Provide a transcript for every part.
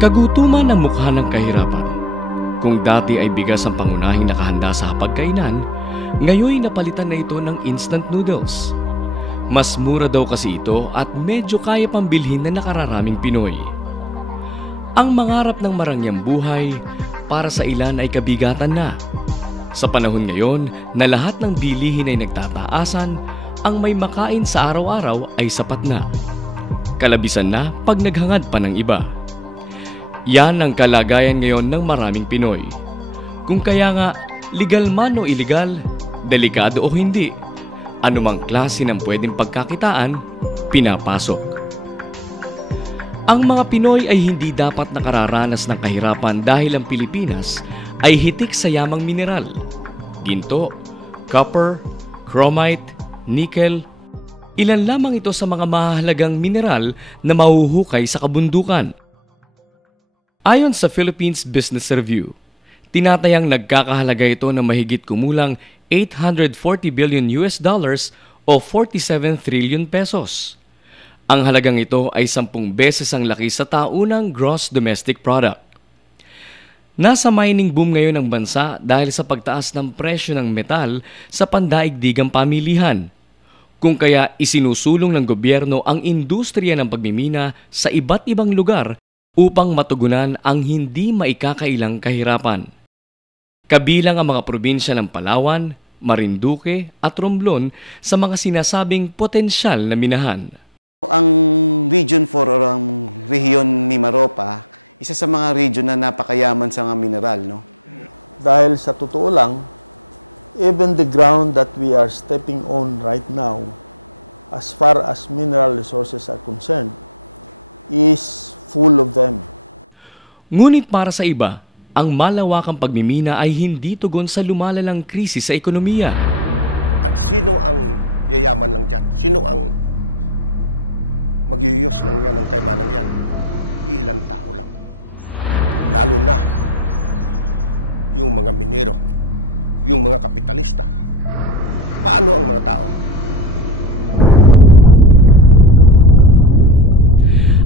Kagutuman ang mukha ng kahirapan. Kung dati ay bigas ang pangunahing nakahanda sa hapagkainan, ngayon napalitan na ito ng instant noodles. Mas mura daw kasi ito at medyo kaya pang bilhin na nakararaming Pinoy. Ang mangarap ng marangyang buhay para sa ilan ay kabigatan na. Sa panahon ngayon na lahat ng bilihin ay nagtataasan, ang may makain sa araw-araw ay sapat na. Kalabisan na pag naghangad pa ng iba. Yan ang kalagayan ngayon ng maraming Pinoy. Kung kaya nga, legal man o illegal, delikado o hindi, anumang klase ng pwedeng pagkakitaan, pinapasok. Ang mga Pinoy ay hindi dapat nakararanas ng kahirapan dahil ang Pilipinas ay hitik sa yamang mineral, ginto, copper, chromite, nickel. Ilan lamang ito sa mga mahalagang mineral na mahuhukay sa kabundukan. Ayon sa Philippines Business Review, tinatayang nagkakahalaga ito ng mahigit kumulang $840 billion o 47 trillion pesos. Ang halagang ito ay 10 beses ang laki sa taunang gross domestic product. Nasa mining boom ngayon ang bansa dahil sa pagtaas ng presyo ng metal sa pandaigdigang pamilihan. Kung kaya isinusulong ng gobyerno ang industriya ng pagmimina sa iba't ibang lugar upang matugunan ang hindi maikakailang kahirapan. Kabilang ang mga probinsya ng Palawan, Marinduque at Romblon sa mga sinasabing potensyal na minahan. Ang region po ng Region Mimaropa, isa sa mga region na napakayaman sa mineral. Dahil sa totoo lang, even the ground that we are stepping on right now, as far as mineral resources are concerned, is full of gold. Ngunit para sa iba, ang malawakang pagmimina ay hindi tugon sa lumalalang krisis sa ekonomiya.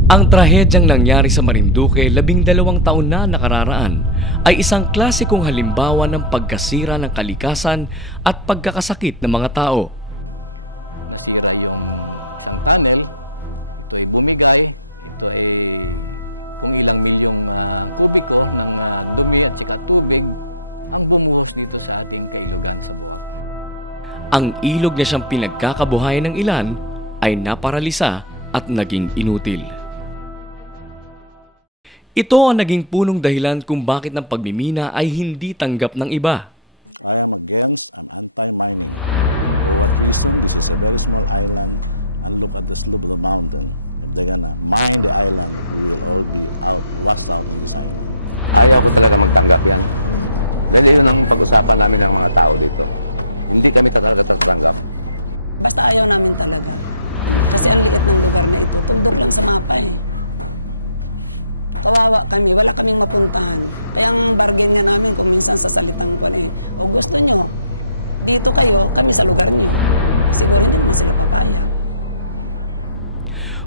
Ang trahedyang nangyari sa Marinduque 12 taon na nakararaan ay isang klasikong halimbawa ng pagkasira ng kalikasan at pagkakasakit ng mga tao. Ang ilog na siyang pinagkakabuhayan ng ilan ay naparalisa at naging inutil. Ito ang naging punong dahilan kung bakit ng pagmimina ay hindi tanggap ng iba.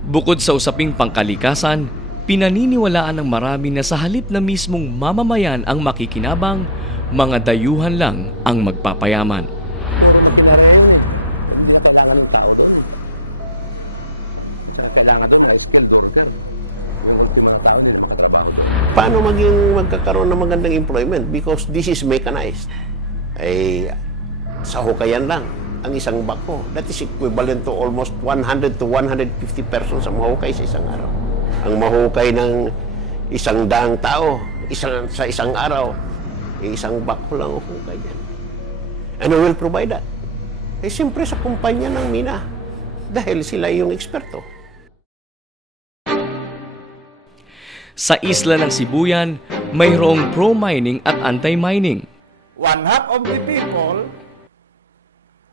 Bukod sa usaping pangkalikasan, pinaniniwalaan ng marami na sa halip na mismong mamamayan ang makikinabang, mga dayuhan lang ang magpapayaman. Paano magkakaroon ng magandang employment? Because this is mechanized. Ay, sa hukayan lang ang isang bako. That is equivalent to almost 100 to 150 persons ang mahukay sa isang araw. Ang mahukay ng 100 tao sa isang araw, isang bako lang hukay yan. And who will provide that? Eh, siyempre sa kumpanya ng mina. Dahil sila yung eksperto. Sa isla ng Sibuyan, mayroong pro-mining at anti-mining. One half of the people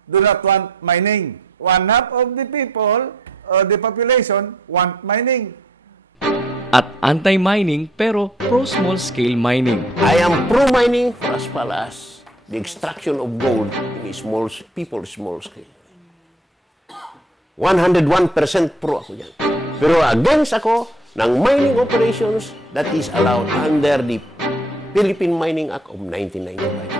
do not want mining. One half of the people, the population, want mining. At anti-mining pero pro-small-scale mining. I am pro-mining for as far as the extraction of gold in small scale. 101% pro ako dyan. Pero against ako ng mining operations that is allowed under the Philippine Mining Act of 1995.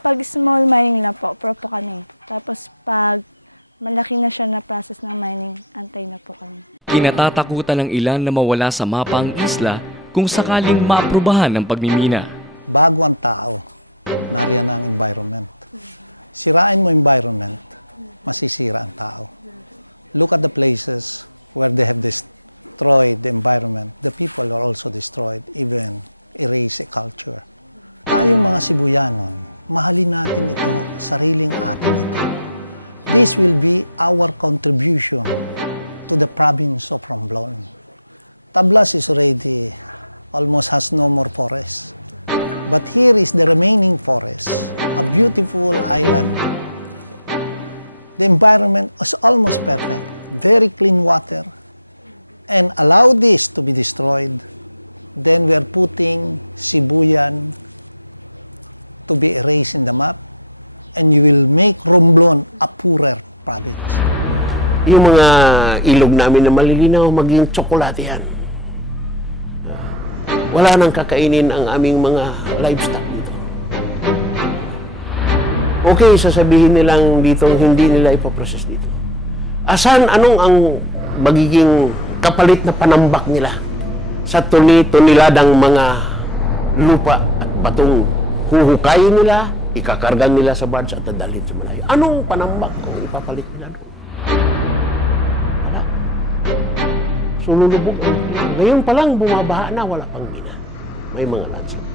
Pag small mine na po, pwede kami. Tapos pag malaki na siya na-process na namin, antay na po kami. Kinatatakutan ng ilan na mawala sa mapa ang isla kung sakaling maaprubahan ng pagmimina. Bago ang tao, siraan yung environment, masisira ang tao. Look at the places where they have destroyed the environment. The people are also destroyed, even erase the culture. Yan. Mahalin natin. Our contribution to the province of Tagum. Tablas is already almost has no more forest. Here is the remaining forest. The environment is almost very clean water. And allow this to be destroyed, then we are putting Sibuyan to be erased in the map, and we will make Romblon a pura. Yung mga ilog namin na malilinaw, maging tsokolate yan. Wala nang kakainin ang aming mga livestock dito. Okay, sasabihin nilang dito, hindi nila ipaprocess dito. Asan, anong ang magiging kapalit na panambak nila sa tuniladang mga lupa at batong huhukayin nila, ikakargan nila sa barge at dadalhin sa malayo? Anong panambak kung ipapalit nila doon? Wala. So lulubog ang ngayon pa lang bumabaha na, wala pang mina. May mga landslide.